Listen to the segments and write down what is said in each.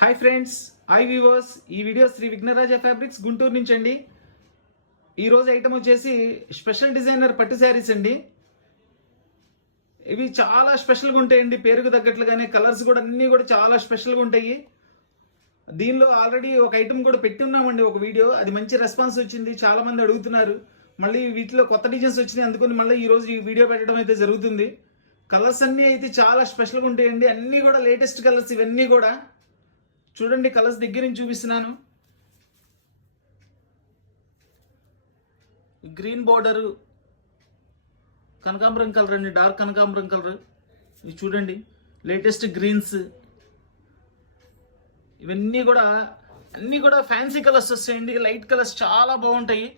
Hi friends, hi viewers. ఈ video Shri Vighnaraja fabrics Guntur నుంచి అండి. ఈరోజు ఐటమ్ వచ్చేసి స్పెషల్ డిజైనర్ పట్టు శారీస్ అండి. ఇవి చాలా స్పెషల్గా ఉంటాయండి, పేరుకు తగ్గట్లుగానే కలర్స్ కూడా అన్నీ కూడా చాలా స్పెషల్గా ఉంటాయి. దీనిలో ఆల్రెడీ ఒక ఐటమ్ కూడా పెట్టి ఉన్నామండి, ఒక వీడియో. అది మంచి రెస్పాన్స్ వచ్చింది, చాలా మంది అడుగుతున్నారు. మళ్ళీ వీటిలో కొత్త డిజైన్స్ వచ్చినాయి, అందుకని మళ్ళీ ఈరోజు ఈ వీడియో పెట్టడం అయితే జరుగుతుంది. కలర్స్ అన్నీ అయితే చాలా స్పెషల్గా ఉంటాయండి, అన్నీ కూడా లేటెస్ట్ కలర్స్. ఇవన్నీ కూడా చూడండి, కలర్స్ దగ్గర నుంచి చూపిస్తున్నాను. గ్రీన్ బార్డర్, కనకాంబరం కలర్ అండి, డార్క్ కనకాంబరం కలర్. ఇది చూడండి, లేటెస్ట్ గ్రీన్స్. ఇవన్నీ కూడా అన్నీ కూడా ఫ్యాన్సీ కలర్స్ వస్తాయండి. లైట్ కలర్స్ చాలా బాగుంటాయి.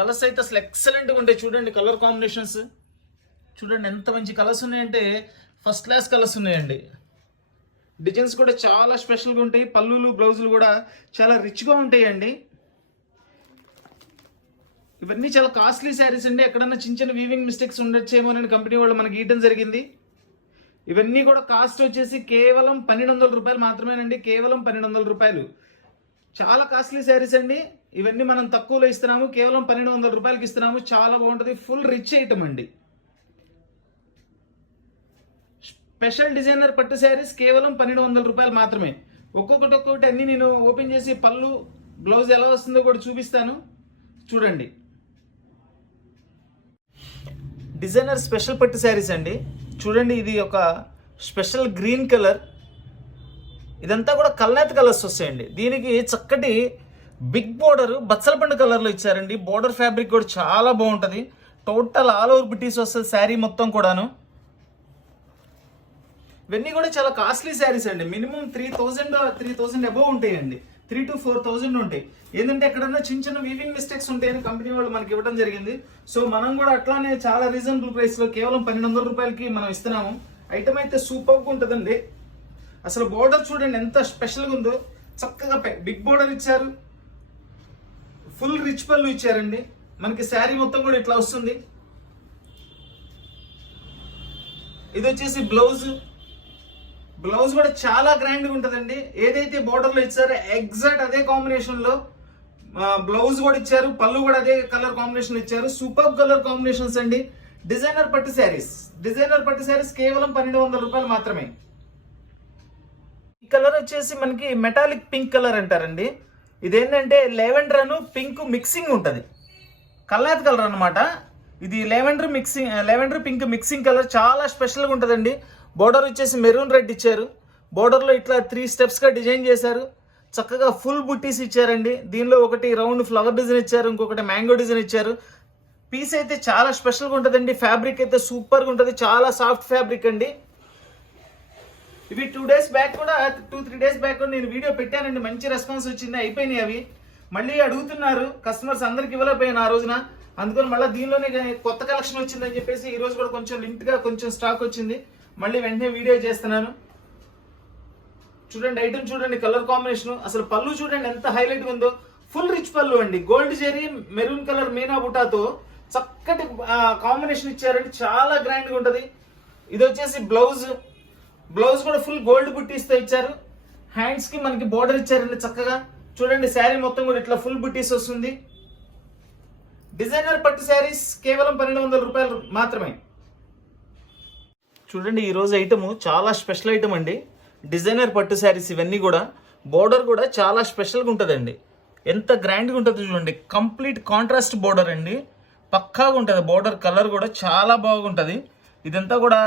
కలర్స్ అయితే అసలు ఎక్సలెంట్గా ఉంటాయి. చూడండి కలర్ కాంబినేషన్స్ చూడండి, ఎంత మంచి కలర్స్ ఉన్నాయంటే ఫస్ట్ క్లాస్ కలర్స్ ఉన్నాయండి. డిజైన్స్ కూడా చాలా స్పెషల్గా ఉంటాయి. పళ్ళులు బ్లౌజులు కూడా చాలా రిచ్గా ఉంటాయండి. ఇవన్నీ చాలా కాస్ట్లీ శారీస్ అండి. ఎక్కడన్నా చిన్న చిన్న వీవింగ్ మిస్టేక్స్ ఉండొచ్చేమో అని కంపెనీ వాళ్ళు మనకి ఇవ్వడం జరిగింది. ఇవన్నీ కూడా కాస్ట్ వచ్చేసి కేవలం 1200 రూపాయలు మాత్రమేనండి, కేవలం 1200 రూపాయలు. చాలా కాస్ట్లీ శారీస్ అండి. ఇవన్నీ మనం తక్కువలో ఇస్తున్నాము, కేవలం 1200 రూపాయలకి ఇస్తున్నాము. చాలా బాగుంటుంది, ఫుల్ రిచ్ ఐటమ్ అండి. స్పెషల్ డిజైనర్ పట్టు శారీస్ కేవలం 1200 రూపాయలు మాత్రమే. ఒక్కొక్కటి అన్ని నేను ఓపెన్ చేసి పళ్ళు బ్లౌజ్ ఎలా వస్తుందో కూడా చూపిస్తాను. చూడండి, డిజైనర్ స్పెషల్ పట్టు శారీస్ అండి. చూడండి, ఇది ఒక స్పెషల్ గ్రీన్ కలర్. ఇదంతా కూడా కల్నేత కలర్స్ వస్తాయండి. దీనికి చక్కటి బిగ్ బోర్డర్ బచ్చలపండు కలర్లో ఇచ్చారండి. బోర్డర్ ఫ్యాబ్రిక్ కూడా చాలా బాగుంటుంది. టోటల్ ఆల్ ఓవర్ బిటీస్ వస్తుంది శారీ మొత్తం కూడాను. ఇవన్నీ కూడా చాలా కాస్ట్లీ శారీస్ అండి. మినిమం 3000 అబోవ్ ఉంటాయండి. 3,000 to 4,000 ఉంటాయి. ఏంటంటే ఎక్కడన్నా చిన్న చిన్న వీవింగ్ మిస్టేక్స్ ఉంటాయని కంపెనీ వాళ్ళు మనకి ఇవ్వడం జరిగింది. సో మనం కూడా అట్లానే చాలా రీజనబుల్ ప్రైస్లో కేవలం 1200 రూపాయలకి మనం ఇస్తున్నాము. ఐటమ్ అయితే సూపర్గా ఉంటుందండి. అసలు బోర్డర్ చూడండి ఎంత స్పెషల్గా ఉందో. చక్కగా బిగ్ బోర్డర్ ఇచ్చారు, ఫుల్ రిచ్ పళ్ళు ఇచ్చారండి. మనకి శారీ మొత్తం కూడా ఇట్లా వస్తుంది. ఇది వచ్చేసి బ్లౌజ్ కూడా చాలా గ్రాండ్గా ఉంటుందండి. ఏదైతే బోర్డర్లో ఇచ్చారో ఎగ్జాక్ట్ అదే కాంబినేషన్లో బ్లౌజ్ కూడా ఇచ్చారు, పళ్ళు కూడా అదే కలర్ కాంబినేషన్ ఇచ్చారు. సూపర్ కలర్ కాంబినేషన్స్ అండి. డిజైనర్ పట్టు శారీస్ కేవలం 1200 రూపాయలు మాత్రమే. ఈ కలర్ వచ్చేసి మనకి మెటాలిక్ పింక్ కలర్ అంటారండి. ఇదేంటంటే లెవెండర్ అను పింక్ మిక్సింగ్ ఉంటుంది, కల్నేత కలర్ అనమాట. ఇది లెవెండర్ పింక్ మిక్సింగ్ కలర్ చాలా స్పెషల్గా ఉంటుందండి. బోర్డర్ వచ్చేసి మెరూన్ రెడ్ ఇచ్చారు. బోర్డర్లో ఇట్లా 3 స్టెప్స్గా డిజైన్ చేశారు. చక్కగా ఫుల్ బుట్టీస్ ఇచ్చారండి. దీనిలో ఒకటి రౌండ్ ఫ్లవర్ డిజైన్ ఇచ్చారు, ఇంకొకటి మ్యాంగో డిజైన్ ఇచ్చారు. పీస్ అయితే చాలా స్పెషల్గా ఉంటుందండి. ఫ్యాబ్రిక్ అయితే సూపర్గా ఉంటుంది, చాలా సాఫ్ట్ ఫ్యాబ్రిక్ అండి. ఇవి 2 days బ్యాక్ కూడా 2-3 days బ్యాక్ కూడా నేను వీడియో పెట్టానండి. మంచి రెస్పాన్స్ వచ్చింది. అయిపోయినాయి అవి. మళ్ళీ అడుగుతున్నారు కస్టమర్స్, అందరికి ఇవ్వలేకపోయాను ఆ రోజున. అందుకని మళ్ళీ దీనిలోనే కొత్త కలెక్షన్ వచ్చిందని చెప్పేసి ఈ రోజు కూడా కొంచెం లిమిట్గా కొంచెం స్టాక్ వచ్చింది. మళ్ళీ వెంటనే వీడియో చేస్తున్నాను. చూడండి ఐటమ్, చూడండి కలర్ కాంబినేషన్. అసలు పళ్ళు చూడండి ఎంత హైలైట్ ఉందో. ఫుల్ రిచ్ పళ్ళు అండి. గోల్డ్ జెరీ మెరూన్ కలర్ మీనా బుటాతో చక్కటి కాంబినేషన్ ఇచ్చారండి. చాలా గ్రాండ్గా ఉంటుంది. ఇది వచ్చేసి బ్లౌజ్ కూడా ఫుల్ గోల్డ్ బుట్టీస్తో ఇచ్చారు. హ్యాండ్స్ కి మనకి బోర్డర్ ఇచ్చారండి చక్కగా. చూడండి శారీ మొత్తం కూడా ఇట్లా ఫుల్ బుట్టీస్ వస్తుంది. డిజైనర్ పట్టు శారీస్ కేవలం 1200 రూపాయలు మాత్రమే. చూడండి, ఈరోజు ఐటమ్ చాలా స్పెషల్ ఐటమ్ అండి. డిజైనర్ పట్టు శారీస్ ఇవన్నీ కూడా. బోర్డర్ కూడా చాలా స్పెషల్గా ఉంటుందండి. ఎంత గ్రాండ్గా ఉంటుందో చూడండి. కంప్లీట్ కాంట్రాస్ట్ బోర్డర్ అండి, పక్కాగా ఉంటుంది. బోర్డర్ కలర్ కూడా చాలా బాగుంటుంది. ఇదంతా కూడా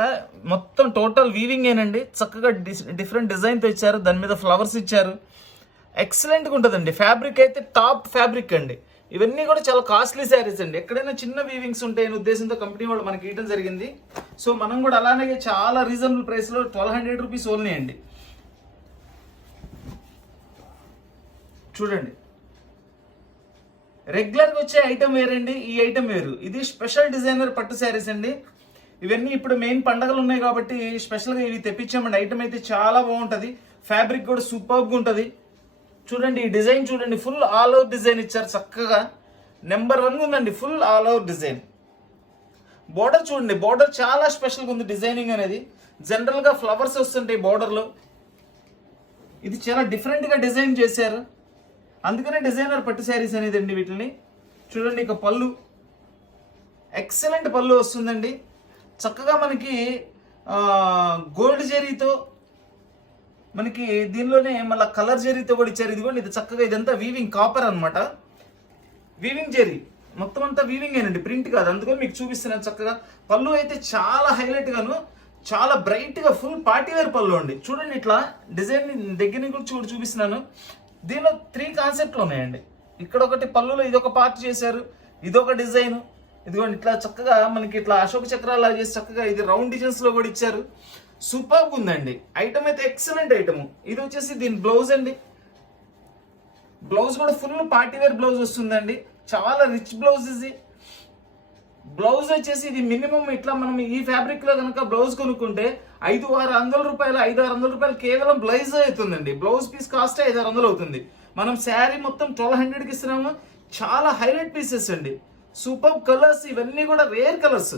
మొత్తం టోటల్ వీవింగ్ ఏనండి. చక్కగా డిఫరెంట్ డిజైన్తో ఇచ్చారు, దాని మీద ఫ్లవర్స్ ఇచ్చారు. ఎక్సలెంట్గా ఉంటుందండి. ఫ్యాబ్రిక్ అయితే టాప్ ఫ్యాబ్రిక్ అండి. ఇవన్నీ కూడా చాలా కాస్ట్లీ శారీస్ అండి. ఎక్కడైనా చిన్న వీవింగ్స్ ఉంటాయనే ఉద్దేశంతో కంపెనీ వాళ్ళు మనకి ఇవ్వడం జరిగింది. సో మనం కూడా అలానే చాలా రీజనబుల్ ప్రైస్లో 1200 రూపీస్ ఓన్లీ అండి. చూడండి, రెగ్యులర్గా వచ్చే ఐటమ్ వేరండి, ఈ ఐటమ్ వేరు. ఇది స్పెషల్ డిజైనర్ పట్టు శారీస్ అండి. ఇవన్నీ ఇప్పుడు మెయిన్ పండగలు ఉన్నాయి కాబట్టి స్పెషల్గా ఇవి తెప్పించామండి. ఐటమ్ అయితే చాలా బాగుంటుంది. ఫ్యాబ్రిక్ కూడా సూపర్గా ఉంటుంది. చూడండి ఈ డిజైన్ చూడండి, ఫుల్ ఆల్ ఓవర్ డిజైన్ ఇచ్చారు చక్కగా. నెంబర్ 1 ఉందండి, full all over design. Border చూడండి, బోర్డర్ చాలా స్పెషల్గా ఉంది. డిజైనింగ్ అనేది జనరల్గా ఫ్లవర్స్ వస్తుంటాయి బోర్డర్లో. ఇది చాలా డిఫరెంట్ గా డిజైన్ చేశారు, అందుకనే డిజైనర్ పట్టు శారీస్ అనేది అండి. వీటిని చూడండి, ఇక పళ్ళు ఎక్సలెంట్ పళ్ళు వస్తుందండి. చక్కగా మనకి గోల్డ్ జరీతో, మనకి దీనిలోనే మళ్ళీ కలర్ జరీతో కూడా ఇచ్చారు. ఇదిగోండి, ఇది చక్కగా ఇదంతా వీవింగ్ కాపర్ అనమాట, వీవింగ్ జరీ మొత్తం అంతా వీవింగ్ ఏనండి, ప్రింట్ కాదు. అందుకని మీకు చూపిస్తున్నాను చక్కగా. పళ్ళు అయితే చాలా హైలైట్ గాను, చాలా బ్రైట్ గా ఫుల్ పార్టీ వేర్ పళ్ళు అండి. చూడండి, ఇట్లా డిజైన్ దగ్గర నుంచి కూడా చూపిస్తున్నాను. దీనిలో 3 కాన్సెప్ట్లు ఉన్నాయండి. ఇక్కడ ఒకటి పళ్ళులో ఇదొక పార్ట్ చేశారు, ఇదొక డిజైన్. ఇదిగోండి, ఇట్లా చక్కగా మనకి ఇట్లా అశోక చక్రాలు చేసి చక్కగా ఇది రౌండ్ డిజైన్స్ లో కూడా ఇచ్చారు. సూపర్ ఉందండి ఐటమ్ అయితే, ఎక్సలెంట్ ఐటమ్. ఇది వచ్చేసి దీని బ్లౌజ్ అండి. బ్లౌజ్ కూడా ఫుల్ పార్టీ వేర్ బ్లౌజ్ వస్తుందండి, చాలా రిచ్ బ్లౌజ్. ఇది బ్లౌజ్ వచ్చేసి ఇది మినిమం ఇట్లా మనం ఈ ఫ్యాబ్రిక్ లో కనుక బ్లౌజ్ కొనుక్కుంటే 500-600 రూపాయలు, 500-600 రూపాయలు కేవలం బ్లౌజ్ అవుతుందండి. బ్లౌజ్ పీస్ కాస్ట్ 500-600 అవుతుంది. మనం శారీ మొత్తం 1200కి ఇస్తున్నాము. చాలా హైలైట్ పీసెస్ అండి, సూపర్ కలర్స్, ఇవన్నీ కూడా రేర్ కలర్స్.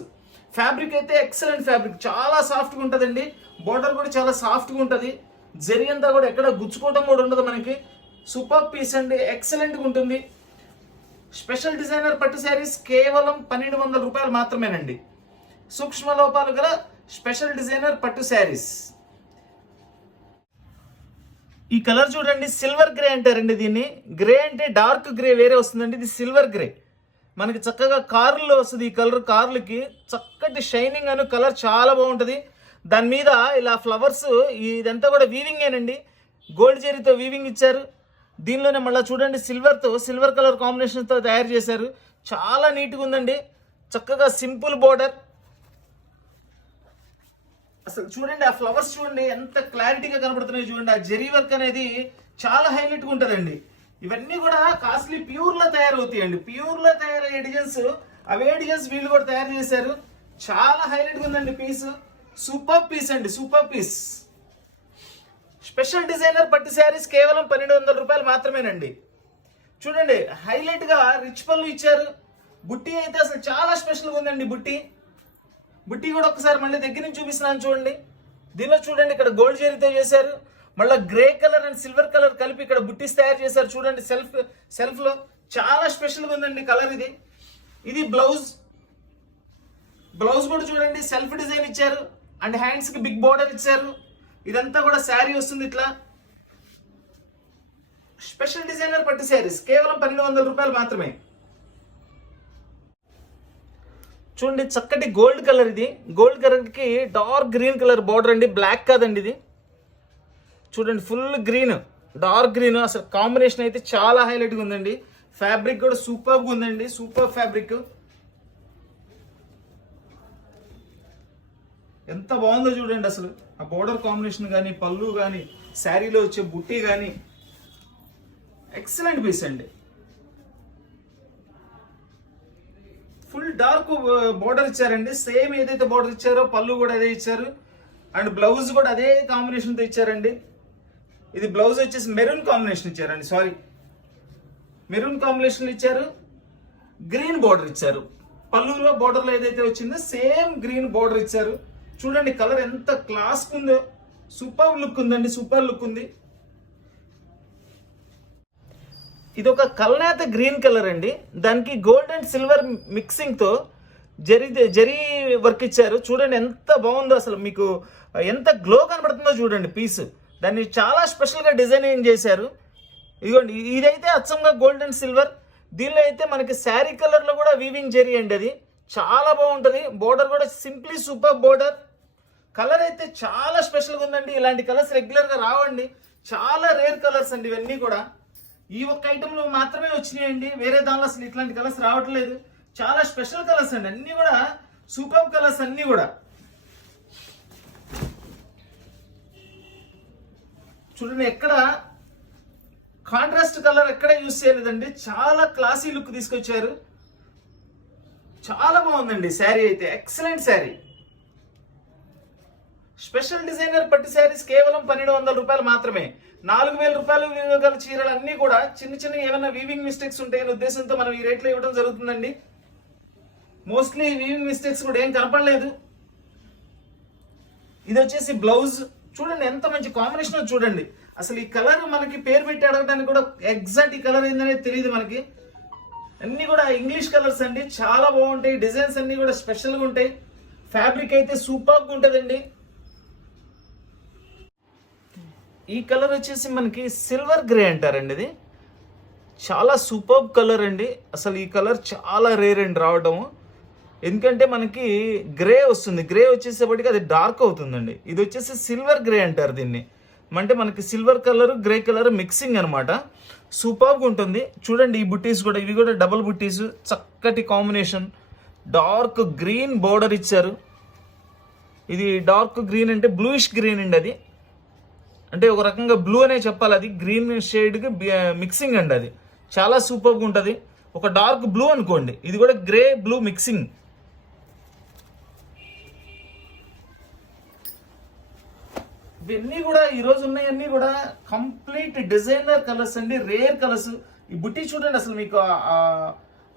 ఫ్యాబ్రిక్ అయితే ఎక్సలెంట్ ఫ్యాబ్రిక్, చాలా సాఫ్ట్గా ఉంటుందండి. బోర్డర్ కూడా చాలా సాఫ్ట్గా ఉంటుంది. జరీ అంతా కూడా ఎక్కడ గుచ్చుకోవడం కూడా ఉండదు మనకి. సూపర్ పీస్ అండి, ఎక్సలెంట్గా ఉంటుంది. స్పెషల్ డిజైనర్ పట్టు శారీస్ కేవలం 1200 రూపాయలు మాత్రమేనండి. సూక్ష్మ లోపాలు గల స్పెషల్ డిజైనర్ పట్టు శారీస్. ఈ కలర్ చూడండి, సిల్వర్ గ్రే అంటారండి దీన్ని. గ్రే అంటే డార్క్ గ్రే వేరే వస్తుందండి, ఇది సిల్వర్ గ్రే. మనకి చక్కగా కార్లలో వస్తుంది ఈ కలర్. కార్లకి చక్కటి షైనింగ్ అను కలర్ చాలా బాగుంటుంది. దాని మీద ఇలా ఫ్లవర్స్, ఇదంతా కూడా వీవింగ్ ఏనండి, గోల్డ్ జరీతో వీవింగ్ ఇచ్చారు. దీనిలోనే మళ్ళీ చూడండి, సిల్వర్ కలర్ కాంబినేషన్తో తయారు చేశారు. చాలా నీట్గా ఉందండి, చక్కగా సింపుల్ బోర్డర్. అసలు చూడండి, ఆ ఫ్లవర్స్ చూడండి ఎంత క్లారిటీగా కనబడుతున్నాయి. చూడండి, ఆ జరీ వర్క్ అనేది చాలా హైలైట్గా ఉంటుందండి. ఇవన్నీ కూడా కాస్ట్లీ ప్యూర్లో తయారవుతాయండి. ప్యూర్లో తయారయ్యే డిజైన్స్, అవే డిజైన్స్ వీళ్ళు కూడా తయారు చేశారు. చాలా హైలైట్గా ఉందండి పీస్. సూపర్ పీస్ అండి, సూపర్ పీస్. స్పెషల్ డిజైనర్ పట్టు శారీస్ కేవలం 1200 రూపాయలు మాత్రమేనండి. చూడండి, హైలైట్ గా రిచ్ పళ్ళు ఇచ్చారు. బుట్టి అయితే అసలు చాలా స్పెషల్గా ఉందండి. బుట్టి కూడా ఒకసారి మళ్ళీ దగ్గర నుంచి చూపిస్తున్నాను చూడండి. దీనిలో చూడండి, ఇక్కడ గోల్డ్ జరీతో చేశారు. మళ్ళీ grey colour and silver colour కలిపి ఇక్కడ బుట్టీస్ తయారు చేశారు. చూడండి, సెల్ఫ్ లో చాలా స్పెషల్గా ఉందండి కలర్. ఇది బ్లౌజ్ కూడా చూడండి, సెల్ఫ్ డిజైన్ ఇచ్చారు అండ్ హ్యాండ్స్ కి బిగ్ బోర్డర్ ఇచ్చారు. ఇదంతా కూడా శారీ వస్తుంది ఇట్లా. స్పెషల్ డిజైనర్ పట్టు శారీస్ కేవలం 1200 రూపాయలు మాత్రమే. చూడండి, చక్కటి గోల్డ్ కలర్. ఇది గోల్డ్ కలర్ కి డార్క్ గ్రీన్ కలర్ బోర్డర్ అండి, బ్లాక్ కాదండి ఇది. చూడండి, ఫుల్ గ్రీన్, డార్క్ గ్రీన్. అసలు కాంబినేషన్ అయితే చాలా హైలైట్గా ఉందండి. ఫ్యాబ్రిక్ కూడా సూపర్గా ఉందండి, సూపర్ ఫ్యాబ్రిక్. ఎంత బాగుందో చూడండి. అసలు ఆ బోర్డర్ కాంబినేషన్ కానీ, పళ్ళు కానీ, శారీలో వచ్చే బుట్టి కానీ ఎక్సలెంట్ పీస్ అండి. ఫుల్ డార్క్ బోర్డర్ ఇచ్చారండి. సేమ్ ఏదైతే బోర్డర్ ఇచ్చారో పళ్ళు కూడా అదే ఇచ్చారు అండ్ బ్లౌజ్ కూడా అదే కాంబినేషన్తో ఇచ్చారండి. ఇది బ్లౌజ్ వచ్చేసి మెరూన్ కాంబినేషన్ ఇచ్చారండి, సారీ మెరూన్ కాంబినేషన్ ఇచ్చారు. గ్రీన్ బోర్డర్ ఇచ్చారు. పళ్ళులో బోర్డర్లో ఏదైతే వచ్చిందో సేమ్ గ్రీన్ బోర్డర్ ఇచ్చారు. చూడండి, కలర్ ఎంత క్లాస్ ఉందో, సూపర్ లుక్ ఉందండి, సూపర్ లుక్ ఉంది. ఇది ఒక కల్నేత గ్రీన్ కలర్ అండి. దానికి గోల్డ్ అండ్ సిల్వర్ మిక్సింగ్ తో జరీ వర్క్ ఇచ్చారు. చూడండి ఎంత బాగుందో, అసలు మీకు ఎంత గ్లో కనబడుతుందో చూడండి పీస్. దాన్ని చాలా స్పెషల్ గా డిజైనింగ్ చేశారు. ఇదిగోండి, ఇదైతే అచ్చంగా గోల్డ్ అండ్ సిల్వర్. దీనిలో అయితే మనకి శారీ కలర్ లో కూడా వీవింగ్ జరీ అండి, అది చాలా బాగుంటది. బోర్డర్ కూడా సింప్లీ సూపర్ బోర్డర్. కలర్ అయితే చాలా స్పెషల్గా ఉందండి. ఇలాంటి కలర్స్ రెగ్యులర్ గా రావండి, చాలా రేర్ కలర్స్ అండి ఇవన్నీ కూడా. ఈ ఒక్క ఐటెంలో మాత్రమే వచ్చినాయండి, వేరే దానిలో అసలు ఇట్లాంటి కలర్స్ రావట్లేదు. చాలా స్పెషల్ కలర్స్ అండి, అన్ని కూడా సూపర్ కలర్స్ అన్ని కూడా. చూడండి, ఎక్కడ కాంట్రాస్ట్ కలర్ ఎక్కడ యూజ్ చేయలేదండి, చాలా క్లాసీ లుక్ తీసుకొచ్చారు. చాలా బాగుందండి శారీ అయితే, ఎక్సలెంట్ శారీ. స్పెషల్ డిజైనర్ పట్టు శారీస్ కేవలం 1200 రూపాయలు మాత్రమే. 4000 రూపాయలు విలువ గల చీరలు అన్ని కూడా చిన్న ఏమైనా వీవింగ్ మిస్టేక్స్ ఉంటాయనే ఉద్దేశంతో మనం ఈ రేట్లో ఇవ్వడం జరుగుతుందండి. మోస్ట్లీ వీవింగ్ మిస్టేక్స్ కూడా ఏం కనపడలేదు. ఇది వచ్చేసి బ్లౌజ్. చూడండి ఎంత మంచి కాంబినేషన్ చూడండి. అసలు ఈ కలర్ మనకి పేరు పెట్టి అడగడానికి కూడా ఎగ్జాక్ట్ ఈ కలర్ ఏందనేది తెలియదు మనకి. అన్ని కూడా ఇంగ్లీష్ కలర్స్ అండి, చాలా బాగుంటాయి. డిజైన్స్ అన్ని కూడా స్పెషల్గా ఉంటాయి. ఫ్యాబ్రిక్ అయితే సూపర్గా ఉంటుందండి. ఈ కలర్ వచ్చేసి మనకి సిల్వర్ గ్రే అంటారండి. ఇది చాలా సూపర్ కలర్ అండి. అసలు ఈ కలర్ చాలా రేర్ అండి రావడము. ఎందుకంటే మనకి గ్రే వస్తుంది, గ్రే వచ్చేసేపటికి అది డార్క్ అవుతుందండి. ఇది వచ్చేసి సిల్వర్ గ్రే అంటారు దీన్ని. అంటే మనకి silver colour grey colour mixing అనమాట. సూపర్గా ఉంటుంది. చూడండి ఈ బుట్టీస్ కూడా, ఇవి కూడా డబుల్ బుట్టీస్, చక్కటి కాంబినేషన్. డార్క్ గ్రీన్ బోర్డర్ ఇచ్చారు. ఇది డార్క్ గ్రీన్ అంటే బ్లూయిష్ గ్రీన్ అండి. అది అంటే ఒక రకంగా బ్లూ అనే చెప్పాలి. అది గ్రీన్ షేడ్కి మిక్సింగ్ అండి. అది చాలా సూపర్గా ఉంటుంది. ఒక డార్క్ బ్లూ అనుకోండి, ఇది కూడా గ్రే బ్లూ మిక్సింగ్. ఇవన్నీ కూడా ఈరోజు ఉన్నాయన్నీ కూడా కంప్లీట్ డిజైనర్ కలర్స్ అండి, రేర్ కలర్స్. ఈ బుట్టి చూడండి, అసలు మీకు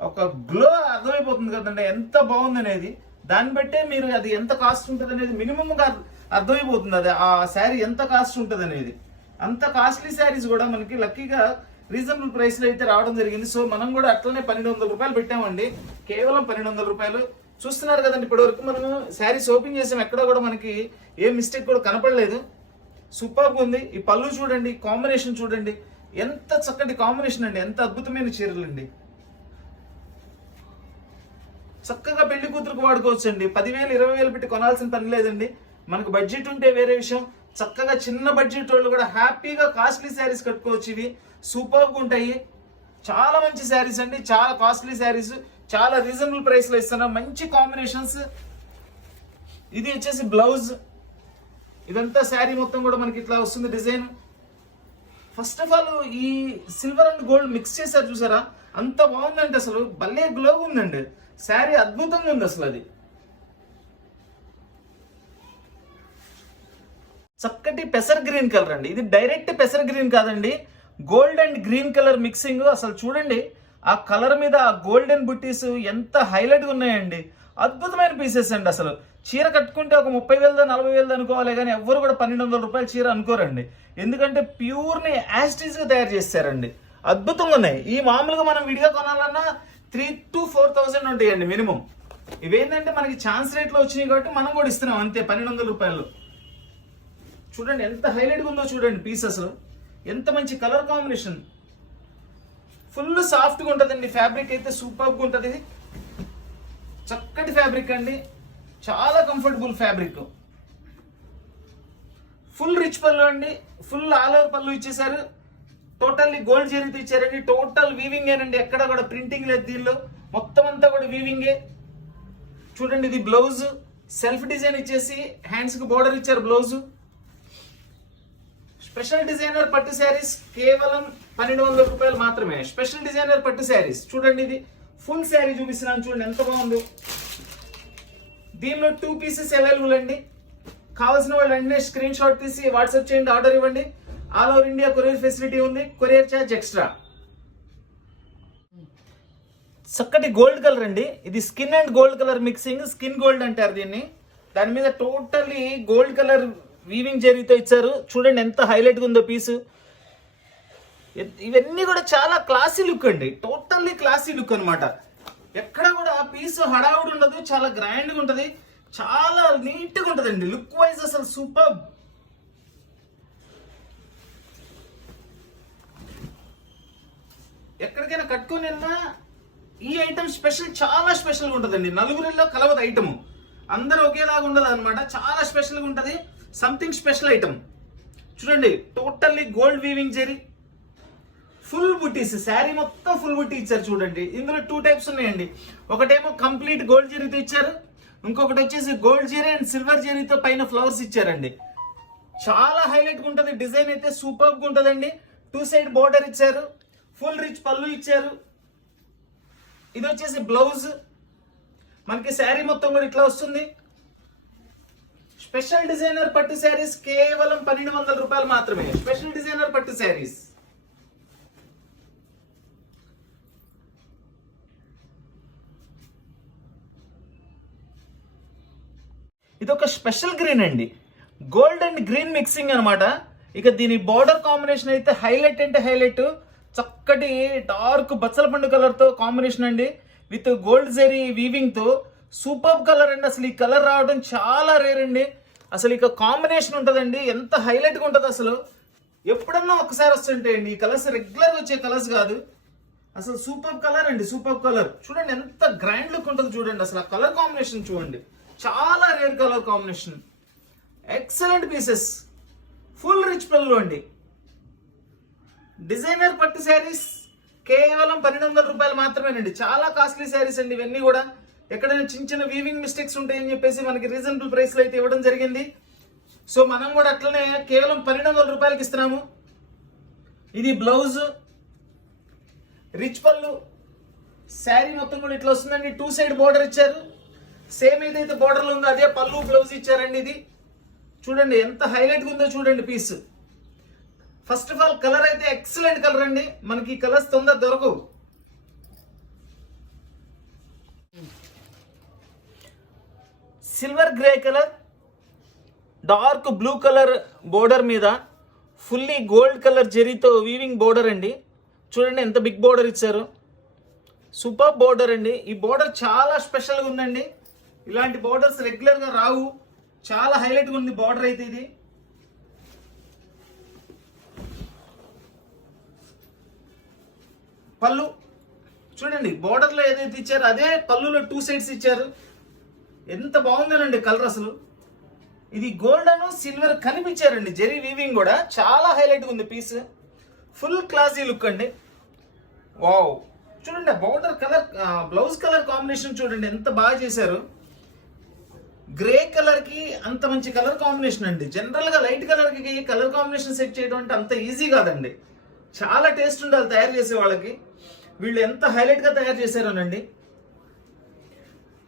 ఒక గ్లో అర్థమైపోతుంది కదండి ఎంత బాగుంది అనేది. దాన్ని బట్టే మీరు అది ఎంత కాస్ట్ ఉంటుంది అనేది మినిమంగా అర్థమైపోతుంది. అది ఆ శారీ ఎంత కాస్ట్ ఉంటుంది అనేది. అంత కాస్ట్లీ శారీస్ కూడా మనకి లక్కీగా రీజనబుల్ ప్రైస్లో అయితే రావడం జరిగింది. సో మనం కూడా అట్లనే 1200 రూపాయలు పెట్టామండి, కేవలం 1200 రూపాయలు. చూస్తున్నారు కదండి, ఇప్పటివరకు మనం శారీస్ ఓపెన్ చేసాం, ఎక్కడ కూడా మనకి ఏ మిస్టేక్ కూడా కనపడలేదు. సూపర్గా ఉంది. ఈ పళ్ళు చూడండి, కాంబినేషన్ చూడండి, ఎంత చక్కటి కాంబినేషన్ అండి, ఎంత అద్భుతమైన చీరలు అండి. చక్కగా పెళ్లి కూతురుకు వాడుకోవచ్చు అండి. 10,000 20,000 పెట్టి కొనాల్సిన పని లేదండి. మనకు బడ్జెట్ ఉంటే వేరే విషయం. చక్కగా చిన్న బడ్జెట్ వాళ్ళు కూడా హ్యాపీగా కాస్ట్లీ శారీస్ కట్టుకోవచ్చు. ఇవి సూపర్గా ఉంటాయి. చాలా మంచి శారీస్ అండి, చాలా కాస్ట్లీ శారీస్, చాలా రీజనబుల్ ప్రైస్లో ఇస్తున్నాం. మంచి కాంబినేషన్స్. ఇది వచ్చేసి బ్లౌజ్. ఇదంతా శారీ మొత్తం కూడా మనకి ఇట్లా వస్తుంది డిజైన్. ఫస్ట్ ఆఫ్ ఆల్ ఈ సిల్వర్ అండ్ గోల్డ్ మిక్స్ చేశారు చూసారా, అంత బాగుందండి. అసలు భలే గ్లో ఉందండి శారీ, అద్భుతంగా ఉంది అసలు. అది చక్కటి పెసర్ గ్రీన్ కలర్ అండి. ఇది డైరెక్ట్ పెసర్ గ్రీన్ కాదండి, gold and green colour mixing. అసలు చూడండి ఆ కలర్ మీద ఆ గోల్డెన్ బుట్టీస్ ఎంత హైలైట్గా ఉన్నాయండి. అద్భుతమైన పీసెస్ అండి. అసలు చీర కట్టుకుంటే ఒక 30,000 40,000 అనుకోవాలి, కానీ ఎవ్వరు కూడా 1200 రూపాయల చీర అనుకోరండి. ఎందుకంటే ప్యూర్ని యాస్టీజ్గా తయారు చేస్తారండి. అద్భుతంగా ఉన్నాయి. ఈ మామూలుగా మనం విడిగా కొనాలన్నా 3,000 to 4,000 ఉంటాయండి మినిమం. ఇవేంటంటే మనకి ఛాన్స్ రేట్లో వచ్చినాయి కాబట్టి మనం కూడా ఇస్తున్నాం అంతే, 1200 రూపాయలు. చూడండి ఎంత హైలైట్గా ఉందో చూడండి పీస్. అసలు ఎంత మంచి కలర్ కాంబినేషన్. ఫుల్ సాఫ్ట్గా ఉంటుందండి. ఫ్యాబ్రిక్ అయితే సూపర్గా ఉంటుంది. చక్కటి ఫ్యాబ్రిక్ అండి, చాలా కంఫర్టబుల్ ఫ్యాబ్రిక్. ఫుల్ రిచ్ పళ్ళు అండి, ఫుల్ ఆల్ ఓవర్ పళ్ళు ఇచ్చేసారు. టోటల్లీ గోల్డ్ జరీతో ఇచ్చారండి. టోటల్ వీవింగ్ ఏనండి, ఎక్కడ కూడా ప్రింటింగ్ లేదు దీనిలో, మొత్తం అంతా కూడా వీవింగే. చూడండి ఇది బ్లౌజ్, సెల్ఫ్ డిజైన్ ఇచ్చేసి హ్యాండ్స్ కి బోర్డర్ ఇచ్చారు బ్లౌజ్. స్పెషల్ డిజైనర్ పట్టు శారీస్ కేవలం 1200 రూపాయలు మాత్రమే. స్పెషల్ డిజైనర్ పట్టు శారీస్ చూడండి. ఇది ఫుల్ శారీ చూపిస్తున్నాను చూడండి ఎంత బాగుందో. దీనిలో 2 పీసెస్ అవైలబుల్ అండి. కావాల్సిన వాళ్ళు వెంటనే స్క్రీన్ షాట్ తీసి వాట్సాప్ చేయండి, ఆర్డర్ ఇవ్వండి. All over India courier facility ఉంది, కొరియర్ ఛార్జ్ ఎక్స్ట్రా. చక్కటి గోల్డ్ కలర్ అండి. ఇది skin and gold colour mixing, skin gold అంటారు దీన్ని. దాని మీద టోటల్లీ గోల్డ్ కలర్ వీవింగ్ జరీతో ఇచ్చారు. చూడండి ఎంత హైలైట్గా ఉందో పీసు. ఇవన్నీ కూడా చాలా క్లాసీ లుక్ అండి, టోటల్లీ క్లాసీ లుక్ అనమాట. ఎక్కడ కూడా పీసు హడావుడి ఉండదు, చాలా గ్రాండ్గా ఉంటుంది, చాలా నీట్గా ఉంటుందండి. లుక్ వైజ్ అసలు సూపర్. ఎక్కడికైనా కట్టుకుని వెళ్ళినా ఈ ఐటమ్ స్పెషల్, చాలా స్పెషల్గా ఉంటుందండి. నలుగురిలో కలవదు ఐటమ్, అందరూ ఒకేలాగా ఉండదు అనమాట. చాలా స్పెషల్గా ఉంటుంది, సంథింగ్ స్పెషల్ ఐటమ్. చూడండి totally gold weaving zari, full బుట్టీస్, శారీ మొత్తం ఫుల్ బుట్టి ఇచ్చారు. చూడండి ఇందులో 2 టైప్స్ ఉన్నాయండి. ఒకటేమో కంప్లీట్ గోల్డ్ జరీతో ఇచ్చారు, ఇంకొకటి వచ్చేసి గోల్డ్ జరీ అండ్ సిల్వర్ జరీతో పైన ఫ్లవర్స్ ఇచ్చారండి. చాలా హైలైట్గా ఉంటుంది. డిజైన్ అయితే సూపర్గా ఉంటుందండి. 2 సైడ్ బోర్డర్ ఇచ్చారు, ఫుల్ రిచ్ పళ్ళు ఇచ్చారు. ఇది వచ్చేసి బ్లౌజ్. మనకి శారీ మొత్తం కూడా ఇట్లా వస్తుంది. స్పెషల్ డిజైనర్ పట్టు శారీస్ కేవలం 1200 రూపాయలు మాత్రమే. స్పెషల్ డిజైనర్ పట్టు శారీస్. ఇది ఒక స్పెషల్ గ్రీన్ అండి, గోల్డ్ అండ్ గ్రీన్ మిక్సింగ్ అనమాట. ఇక దీని బార్డర్ కాంబినేషన్ అయితే హైలైట్ అంటే హైలైట్. చక్కటి డార్క్ బచ్చల పండు కలర్ తో కాంబినేషన్ అండి, విత్ గోల్డ్ జెరీ వీవింగ్ తో. సూపర్ కలర్ అండి, అసలు ఈ కలర్ రావడం చాలా రేర్ అండి. అసలు ఇక కాంబినేషన్ ఉంటుందండి, ఎంత హైలైట్ గా ఉంటుంది అసలు. ఎప్పుడన్నా ఒకసారి వస్తుంటాయండి ఈ కలర్స్, రెగ్యులర్ వచ్చే కలర్స్ కాదు. అసలు సూపర్ కలర్ అండి, సూపర్ కలర్. చూడండి ఎంత గ్రాండ్ లుక్ ఉంటుంది చూడండి. అసలు ఆ కలర్ కాంబినేషన్ చూడండి, చాలా rare colour combination. Excellent pieces, full rich పళ్ళు అండి. డిజైనర్ పట్టు శారీస్ కేవలం 1200 రూపాయలు మాత్రమేనండి. చాలా కాస్ట్లీ శారీస్ అండి ఇవన్నీ కూడా. ఎక్కడైనా చిన్న చిన్న వీవింగ్ మిస్టేక్స్ ఉంటాయని చెప్పేసి మనకి రీజనబుల్ ప్రైస్ లో అయితే ఇవ్వడం జరిగింది. సో మనం కూడా అట్లనే కేవలం 1200 రూపాయలకి ఇస్తున్నాము. ఇది బ్లౌజ్, రిచ్ పళ్ళు, శారీ మొత్తం కూడా ఇట్లా వస్తుందండి. 2 సైడ్ బోర్డర్ ఇచ్చారు, సేమ్ ఏదైతే బోర్డర్లో ఉందో అదే పళ్ళు బ్లౌజ్ ఇచ్చారండి. ఇది చూడండి ఎంత హైలైట్ ఉందో చూడండి piece. First of all colour అయితే ఎక్సలెంట్ కలర్ అండి, మనకి ఈ కలర్స్ తొందర దొరకవు. Silver grey colour, dark blue colour border మీద ఫుల్లీ గోల్డ్ కలర్ జెరీతో వీవింగ్ బోర్డర్ అండి. చూడండి ఎంత బిగ్ బోర్డర్ ఇచ్చారు, సూపర్ బోర్డర్ అండి. ఈ బోర్డర్ చాలా స్పెషల్గా ఉందండి, ఇలాంటి బోర్డర్స్ రెగ్యులర్గా రావు. చాలా హైలైట్గా ఉంది బోర్డర్ అయితే ఇది. పళ్ళు చూడండి, బోర్డర్లో ఏదైతే ఇచ్చారో అదే పళ్ళులో 2 సైడ్స్ ఇచ్చారు. ఎంత బాగుందనండి కలర్ అసలు. ఇది గోల్డ్ అను సిల్వర్ కనిపించారండి, జెరీ వీవింగ్ కూడా చాలా హైలైట్ ఉంది పీస్. ఫుల్ క్లాసీ లుక్ అండి. వావ్, చూడండి border colour, blouse colour combination చూడండి ఎంత బాగా చేశారు. గ్రే కలర్ కి అంత మంచి కలర్ కాంబినేషన్ అండి. జనరల్ గా లైట్ కలర్ కి కలర్ కాంబినేషన్ సెట్ చేయడం అంటే అంత ఈజీ కాదండి, చాలా టేస్ట్ ఉండాలి తయారు చేసే వాళ్ళకి. వీళ్ళు ఎంత హైలైట్ గా తయారు చేశారోనండి.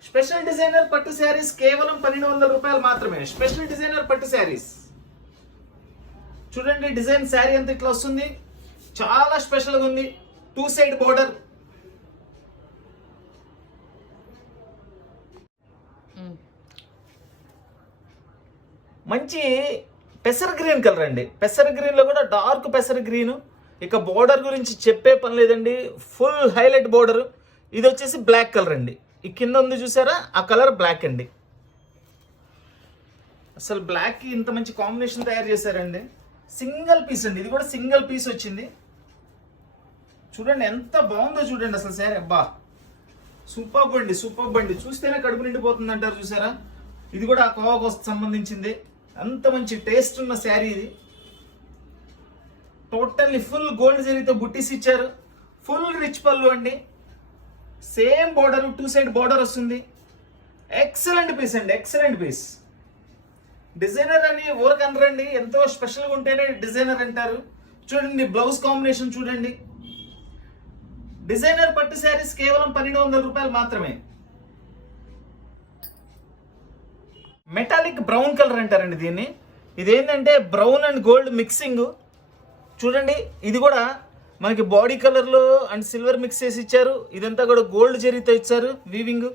స్పెషల్ డిజైనర్ పట్టు శారీస్ కేవలం 1200 రూపాయలు మాత్రమే. స్పెషల్ డిజైనర్ పట్టు శారీస్ చూడండి, డిజైన్ శారీ అంతా ఇట్లా వస్తుంది, చాలా స్పెషల్ గా ఉంది. 2 సైడ్ బోర్డర్, మంచి పెసర్ గ్రీన్ కలర్ అండి. పెసర్ గ్రీన్ లో కూడా డార్క్ పెసర్ గ్రీన్. ఇక బోర్డర్ గురించి చెప్పే పని లేదండి, ఫుల్ హైలైట్ బోర్డర్. ఇది వచ్చేసి బ్లాక్ కలర్ అండి. ఈ కింద ఉంది చూసారా, ఆ కలర్ బ్లాక్ అండి. అసలు బ్లాక్ కి ఇంత మంచి కాంబినేషన్ తయారు చేశారండి. సింగిల్ పీస్ అండి, ఇది కూడా సింగిల్ పీస్ వచ్చింది. చూడండి ఎంత బాగుందో చూడండి అసలు శారీ. అబ్బా సూపర్ అండి, సూపర్ అండి. చూస్తేనే కడుపు నిండిపోతుంది అంటారు చూసారా. ఇది కూడా ఆ కోవాకు సంబంధించింది. అంత మంచి టేస్ట్ ఉన్న శారీ ఇది. టోటల్లీ ఫుల్ గోల్డ్ జరీతో బుట్టీస్ ఇచ్చారు. ఫుల్ రిచ్ పళ్ళు అండి, సేమ్ బోర్డర్, 2 సైడ్ బోర్డర్ వస్తుంది. ఎక్సలెంట్ పీస్ అండి, ఎక్సలెంట్ పీస్. డిజైనర్ అని ఊరికి అనరండి, ఎంతో స్పెషల్గా ఉంటేనే డిజైనర్ అంటారు. చూడండి బ్లౌజ్ కాంబినేషన్ చూడండి. డిజైనర్ పట్టు శారీస్ కేవలం 1200 రూపాయలు మాత్రమే. మెటాలిక్ బ్రౌన్ కలర్ అంటారండి దీన్ని. ఇదేంటంటే బ్రౌన్ అండ్ గోల్డ్ మిక్సింగ్. చూడండి ఇది కూడా మనకి బాడీ కలర్లో అండ్ సిల్వర్ మిక్స్ చేసి ఇచ్చారు. ఇదంతా కూడా గోల్డ్ జరీతో ఇచ్చారు వీవింగ్.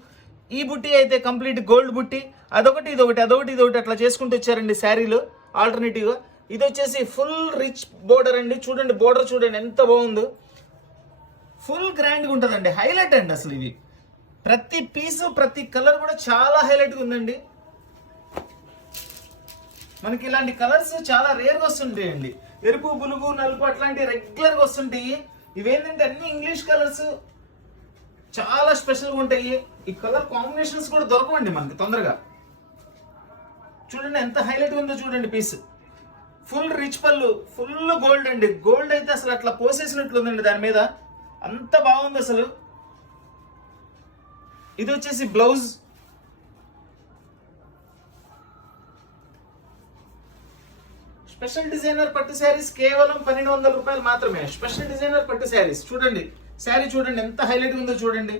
ఈ బుట్టి అయితే కంప్లీట్ గోల్డ్ బుట్టి. అదొకటి ఇదొకటి, అదొకటి ఇదొకటి అట్లా చేసుకుంటూ వచ్చారండి శారీలో ఆల్టర్నేటివ్గా. ఇది వచ్చేసి ఫుల్ రిచ్ బోర్డర్ అండి. చూడండి బోర్డర్ చూడండి ఎంత బాగుందో, ఫుల్ గ్రాండ్గా ఉంటుందండి. హైలైట్ అండి అసలు ఇవి. ప్రతి పీసు ప్రతి కలర్ కూడా చాలా హైలైట్గా ఉందండి. మనకి ఇలాంటి కలర్స్ చాలా రేర్గా వస్తుంటాయండి. ఎరుపు, బులుగు, నలుపు అట్లాంటి రెగ్యులర్గా వస్తుంటాయి. ఇవేంటంటే అన్ని ఇంగ్లీష్ కలర్స్, చాలా స్పెషల్గా ఉంటాయి. ఈ కలర్ కాంబినేషన్స్ కూడా దొరకవండి మనకి తొందరగా. చూడండి ఎంత హైలైట్ ఉందో చూడండి పీస్. ఫుల్ రిచ్ పళ్ళు, ఫుల్ గోల్డ్ అండి. గోల్డ్ అయితే అసలు అట్లా పోసేసినట్లు ఉందండి దాని మీద, అంత బాగుంది అసలు. ఇది వచ్చేసి బ్లౌజ్. స్పెషల్ డిజైనర్ పట్టు శారీస్ కేవలం 1200 రూపాయలు మాత్రమే. స్పెషల్ డిజైనర్ పట్టు శారీస్ చూడండి, శారీ చూడండి ఎంత హైలైట్ ఉందో చూడండి.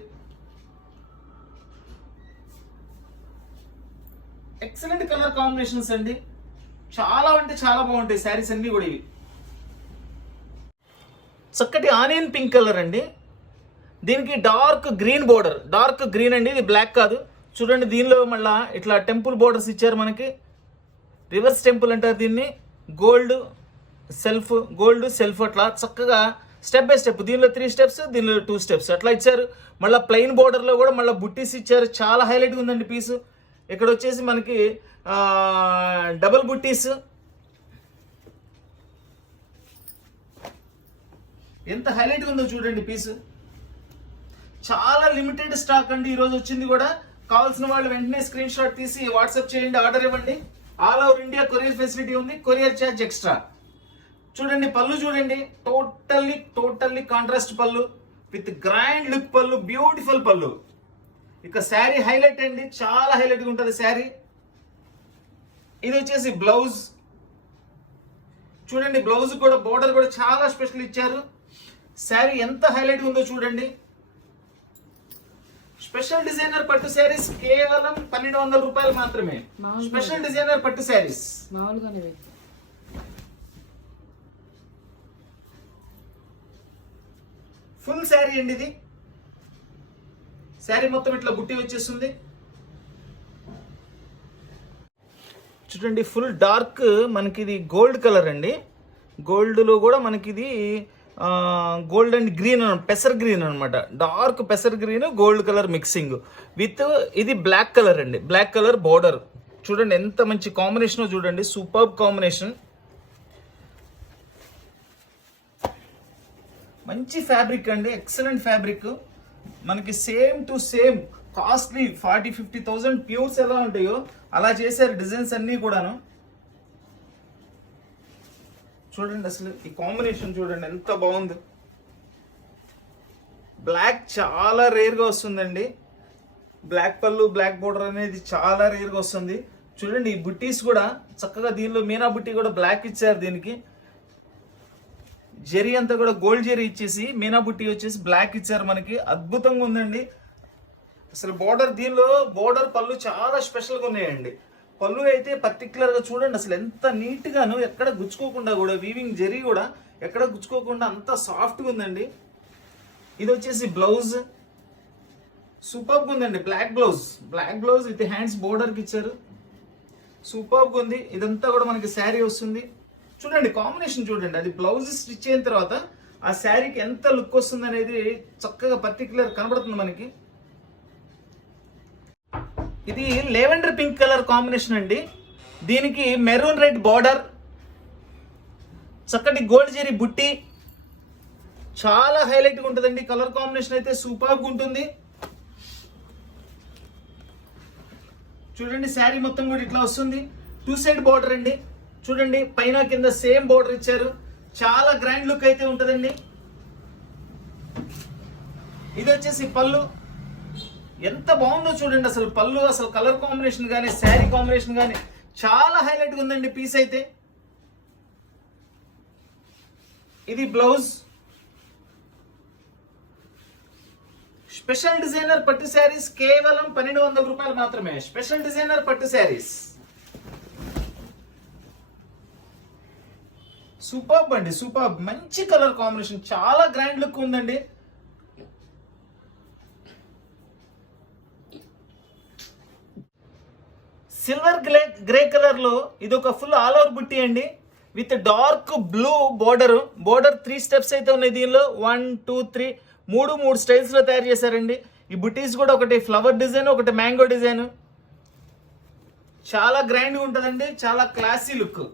ఎక్సలెంట్ కలర్ కాంబినేషన్స్ అండి, చాలా అంటే చాలా బాగుంటాయి శారీస్ అన్ని కూడా. ఇవి చక్కటి ఆనియన్ పింక్ కలర్ అండి. దీనికి dark green border, dark green అండి, ఇది బ్లాక్ కాదు. చూడండి దీనిలో మళ్ళా ఇట్లా టెంపుల్ బోర్డర్స్ ఇచ్చారు మనకి. రివర్స్ టెంపుల్ అంటారు దీన్ని. గోల్డ్ సెల్ఫ్ అట్లా చక్కగా స్టెప్ బై స్టెప్, దీనిలో 3 స్టెప్స్, దీనిలో 2 స్టెప్స్ అట్లా ఇచ్చారు. మళ్ళీ ప్లెయిన్ బోర్డర్లో కూడా మళ్ళీ బుట్టీస్ ఇచ్చారు. చాలా హైలైట్గా ఉందండి పీసు. ఇక్కడ వచ్చేసి మనకి డబుల్ బుట్టీస్. ఎంత హైలైట్గా ఉందో చూడండి పీసు. చాలా లిమిటెడ్ స్టాక్ అండి ఈరోజు వచ్చింది కూడా. కావాల్సిన వాళ్ళు వెంటనే స్క్రీన్ షాట్ తీసి వాట్సాప్ చేయండి, ఆర్డర్ ఇవ్వండి. All over India courier facility ఉంది, కొరియర్ ఛార్జ్ ఎక్స్ట్రా. చూడండి పళ్ళు చూడండి, టోటల్లీ కాంట్రాస్ట్ పళ్ళు విత్ గ్రాండ్ లుక్ పళ్ళు, బ్యూటిఫుల్ పళ్ళు. ఇక శారీ హైలైట్ అండి, చాలా హైలైట్గా ఉంటుంది శారీ. ఇది వచ్చేసి బ్లౌజ్ చూడండి, బ్లౌజ్ కూడా బోర్డర్ కూడా చాలా స్పెషల్ ఇచ్చారు. శారీ ఎంత హైలైట్గా ఉందో చూడండి. స్పెషల్ డిజైనర్ పట్టు శారీస్ కేవలం 1200 రూపాయలు మాత్రమే. స్పెషల్ డిజైనర్ పట్టు శారీస్ ఫుల్ శారీ అండి ఇది. శారీ మొత్తం ఇట్లా బుట్టి వచ్చేస్తుంది. చూడండి ఫుల్ డార్క్ మనకి ఇది గోల్డ్ కలర్ అండి. గోల్డ్లో కూడా మనకి ఇది గోల్డ్ అండ్ గ్రీన్, పెసర్ గ్రీన్ అనమాట. డార్క్ పెసర్ green gold colour mixing with ఇది బ్లాక్ కలర్ అండి. బ్లాక్ కలర్ బోర్డర్ చూడండి ఎంత మంచి కాంబినేషన్ చూడండి, సూపర్బ్ కాంబినేషన్. మంచి ఫ్యాబ్రిక్ అండి, ఎక్సలెంట్ ఫ్యాబ్రిక్. మనకి same to same costly 40-50,000 pures ఎలా ఉంటాయో అలా చేశారు డిజైన్స్ అన్నీ కూడాను. చూడండి అసలు ఈ కాంబినేషన్ చూడండి ఎంత బాగుంది. బ్లాక్ చాలా రేర్గా వస్తుందండి. బ్లాక్ పళ్ళు బ్లాక్ బోర్డర్ అనేది చాలా రేర్గా వస్తుంది. చూడండి ఈ బుట్టీస్ కూడా చక్కగా, దీనిలో మీనా బుట్టి కూడా బ్లాక్ ఇచ్చారు. దీనికి జెరీ అంతా కూడా గోల్డ్ జెరీ ఇచ్చేసి మీనా బుట్టి వచ్చేసి బ్లాక్ ఇచ్చారు. మనకి అద్భుతంగా ఉందండి అసలు బోర్డర్. దీనిలో బోర్డర్ పళ్ళు చాలా స్పెషల్గా ఉన్నాయండి. పళ్ళు అయితే పర్టికులర్గా చూడండి అసలు ఎంత నీట్గాను, ఎక్కడ గుచ్చుకోకుండా కూడా, వీవింగ్ జెరీ కూడా ఎక్కడ గుచ్చుకోకుండా అంత సాఫ్ట్గా ఉందండి. ఇది వచ్చేసి బ్లౌజ్ సూపర్గా ఉందండి. బ్లాక్ బ్లౌజ్ విత్ హ్యాండ్స్ బోర్డర్కి ఇచ్చారు. సూపర్గా ఉంది. ఇదంతా కూడా మనకి శారీ వస్తుంది. చూడండి కాంబినేషన్ చూడండి, అది బ్లౌజ్ స్టిచ్ అయిన తర్వాత ఆ శారీకి ఎంత లుక్ వస్తుంది అనేది చక్కగా పర్టికులర్ కనబడుతుంది మనకి. ఇది లెవెండర్ పింక్ కలర్ కాంబినేషన్ అండి. దీనికి మెరూన్ రెడ్ బార్డర్, చక్కటి గోల్డ్ జెరీ బుట్టి, చాలా హైలైట్గా ఉంటుందండి. కలర్ కాంబినేషన్ అయితే సూపర్గా ఉంటుంది. చూడండి శారీ మొత్తం కూడా ఇట్లా వస్తుంది. 2 సైడ్ బార్డర్ అండి. చూడండి పైన కింద సేమ్ బార్డర్ ఇచ్చారు. చాలా గ్రాండ్ లుక్ అయితే ఉంటుందండి. ఇది వచ్చేసి పళ్ళు, ఎంత బాగుందో చూడండి అసలు పళ్ళు, అసలు కలర్ కాంబినేషన్ కానీ శారీ కాంబినేషన్ కానీ చాలా హైలైట్గా ఉందండి పీస్ అయితే. ఇది బ్లౌజ్. స్పెషల్ డిజైనర్ పట్టు శారీస్ కేవలం 1200 రూపాయలు మాత్రమే. స్పెషల్ డిజైనర్ పట్టు శారీస్ సూపర్బ్ అండి, సూపర్బ్. మంచి కలర్ కాంబినేషన్, చాలా గ్రాండ్ లుక్ ఉందండి. సిల్వర్ గ్రే కలర్ లో ఇది ఒక ఫుల్ ఆల్ ఓవర్ బుట్టి అండి with dark blue border. 3 steps అయితే ఉన్నాయి దీనిలో. 1, 2, 3 మూడు స్టైల్స్ లో తయారు చేశారండి. ఈ బుట్టీస్ కూడా ఒకటి ఫ్లవర్ డిజైన్, ఒకటి మ్యాంగో డిజైన్. చాలా గ్రాండ్ గా ఉంటుందండి, చాలా క్లాసీ లుక్.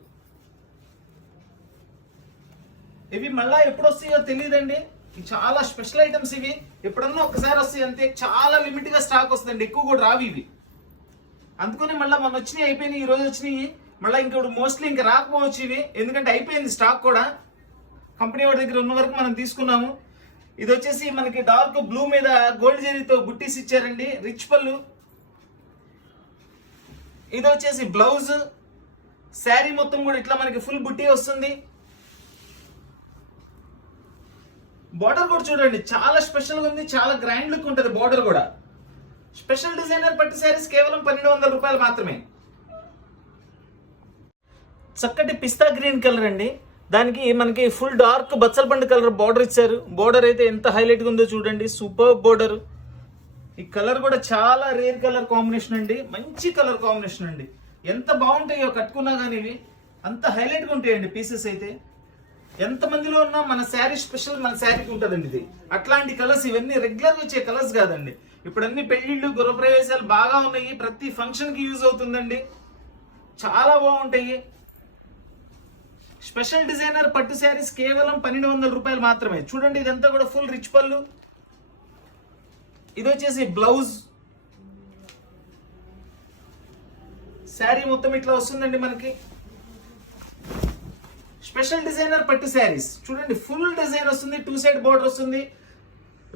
ఇవి మళ్ళా ఎప్పుడు వస్తాయో తెలియదండి. చాలా స్పెషల్ ఐటమ్స్ ఇవి. ఎప్పుడన్నా ఒకసారి వస్తాయి అంతే. చాలా లిమిట్ గా స్టాక్ వస్తుందండి, ఎక్కువ కూడా రావు ఇవి. అందుకని మళ్ళీ మన వచ్చినాయి అయిపోయినాయి, ఈ రోజు వచ్చినాయి. మళ్ళీ ఇంకోటి మోస్ట్లీ ఇంకా రాకపోవచ్చు ఇవి, ఎందుకంటే అయిపోయింది స్టాక్ కూడా. కంపెనీ వాడి దగ్గర ఉన్న వరకు మనం తీసుకున్నాము. ఇది వచ్చేసి మనకి డార్క్ బ్లూ మీద గోల్డ్ జెరీతో బుట్టీస్ ఇచ్చారండి, రిచ్ పళ్ళు. ఇది వచ్చేసి బ్లౌజ్. శారీ మొత్తం కూడా ఇట్లా మనకి ఫుల్ బుట్టి వస్తుంది. బార్డర్ కూడా చూడండి చాలా స్పెషల్ గా ఉంది, చాలా గ్రాండ్ లుక్ ఉంటుంది బార్డర్ కూడా. స్పెషల్ డిజైనర్ పట్టు శారీస్ కేవలం 1200 రూపాయలు మాత్రమే. చక్కటి పిస్తా గ్రీన్ కలర్ అండి. దానికి మనకి ఫుల్ డార్క్ బచ్చల పండు కలర్ బార్డర్ ఇచ్చారు. బార్డర్ అయితే ఎంత హైలైట్గా ఉందో చూడండి, సూపర్ బార్డర్. ఈ కలర్ కూడా చాలా రేర్ కలర్ కాంబినేషన్ అండి, మంచి కలర్ కాంబినేషన్ అండి. ఎంత బాగుంటాయో కట్టుకున్నా కానీ ఇవి అంత హైలైట్గా ఉంటాయండి పీసెస్ అయితే. ఎంత మందిలో ఉన్నా మన శారీ స్పెషల్ మన శారీకి ఉంటుందండి ఇది. అట్లాంటి కలర్స్ ఇవన్నీ రెగ్యులర్ వచ్చే కలర్స్ కాదండి. ఇప్పుడు అన్ని పెళ్లిళ్ళు గృహప్రవేశాలు బాగా ఉన్నాయి, ప్రతి ఫంక్షన్ కి యూజ్ అవుతుందండి, చాలా బాగుంటాయి. స్పెషల్ డిజైనర్ పట్టు శారీస్ కేవలం 1200 రూపాయలు మాత్రమే. చూడండి ఇదంతా కూడా ఫుల్ రిచ్ పళ్ళు. ఇది వచ్చేసి బ్లౌజ్. శారీ మొత్తం ఇట్లా వస్తుందండి మనకి. స్పెషల్ డిజైనర్ పట్టు శారీస్ చూడండి, ఫుల్ డిజైన్ వస్తుంది, 2 సైడ్ బోర్డర్ వస్తుంది,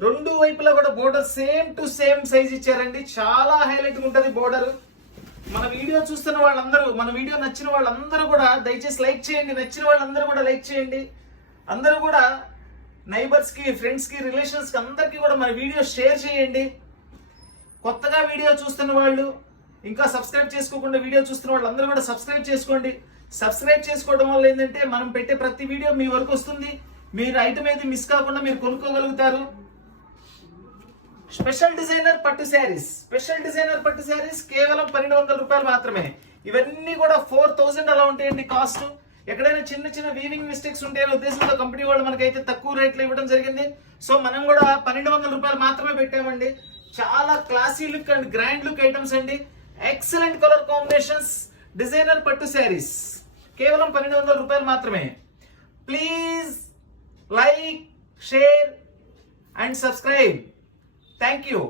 2 వైపులా కూడా border same to same size ఇచ్చారండి. చాలా హైలైట్ ఉంటుంది బోర్డర్. మన వీడియో చూస్తున్న వాళ్ళందరూ, మన వీడియో నచ్చిన వాళ్ళందరూ కూడా దయచేసి లైక్ చేయండి. నచ్చిన వాళ్ళందరూ కూడా లైక్ చేయండి. అందరూ కూడా నైబర్స్ కి, ఫ్రెండ్స్ కి, రిలేషన్స్ కి అందరికీ కూడా మన వీడియో షేర్ చేయండి. కొత్తగా వీడియో చూస్తున్న వాళ్ళు, ఇంకా సబ్స్క్రైబ్ చేసుకోకుండా వీడియో చూస్తున్న వాళ్ళందరూ కూడా సబ్స్క్రైబ్ చేసుకోండి. సబ్స్క్రైబ్ చేసుకోవడం వల్ల ఏంటంటే మనం పెట్టే ప్రతి వీడియో మీ వరకు వస్తుంది. మీరు ఐటమ్ ఏది మిస్ కాకుండా మీరు కొనుక్కోగలుగుతారు. స్పెషల్ డిజైనర్ పట్టు శారీస్, స్పెషల్ డిజైనర్ పట్టు శారీస్ కేవలం 1200 రూపాయలు మాత్రమే. ఇవన్నీ కూడా 4000 అలా ఉంటాయండి కాస్ట్. ఎక్కడైనా చిన్న చిన్న వీవింగ్ మిస్టేక్స్ ఉంటాయనే ఉద్దేశంతో కంపెనీ వాళ్ళు మనకైతే తక్కువ రేట్లో ఇవ్వడం జరిగింది. సో మనం కూడా 1200 రూపాయలు మాత్రమే పెట్టామండి. చాలా classy look and grand look items అండి. ఎక్సలెంట్ కలర్ కాంబినేషన్స్, డిజైనర్ పట్టు శారీస్ కేవలం 1200 రూపాయలు మాత్రమే. Please like, share and subscribe. Thank you.